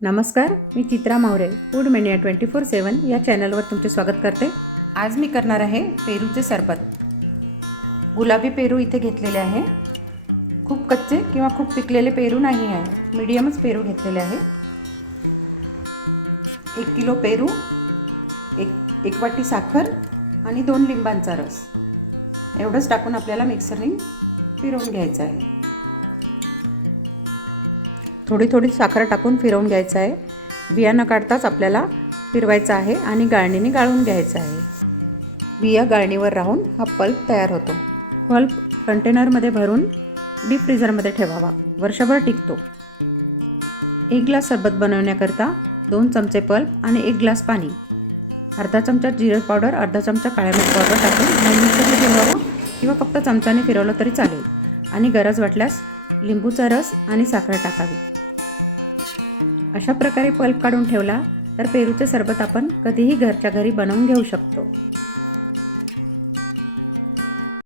नमस्कार, मी चित्रा मावरे food mania 24/7 या चॅनलवर तुमचे स्वागत करते। आज मी करणार आहे पेरूचे सरबत। गुलाबी पेरू इथे घेतलेले आहे। खूप कच्चे किंवा खूप पिकलेले पेरू नाही आहे, मीडियमच पेरू घेतलेले आहे। 1 किलो पेरू, एक वाटी साखर आणि 2 लिंबांचा रस एवढंच टाकून आपल्याला मिक्सरने फिरवून घ्यायचं आहे। थोडी थोडी साखर टाकून फिरवून घ्यायचं आहे। बिया न काढताच आपल्याला फिरवायचं आहे आणि गाळणीने गाळून घ्यायचं आहे। बिया गाळणीवर राहून हा पल्प तयार होतो। पल्प कंटेनरमध्ये भरून डीप फ्रीझरमध्ये ठेवावा, वर्षभर टिकतो। 1 ग्लास सरबत बनवण्याकरता 2 चमचे पल्प आणि 1 ग्लास पाणी, अर्धा चमचा जिरे पावडर, अर्धा चमचा काळ्या मिरी पावडर टाकून मिक्सरने फिरवावं किंवा फक्त चमच्याने फिरवलं तरी चालेल आणि गरज वाटल्यास लिंबूचा रस आणि साखर टाकावी। अशा प्रकारे पल्प काढून ठेवला तर पेरूचे सरबत आपण कधीही घरच्या घरी बनवून घेऊ शकतो।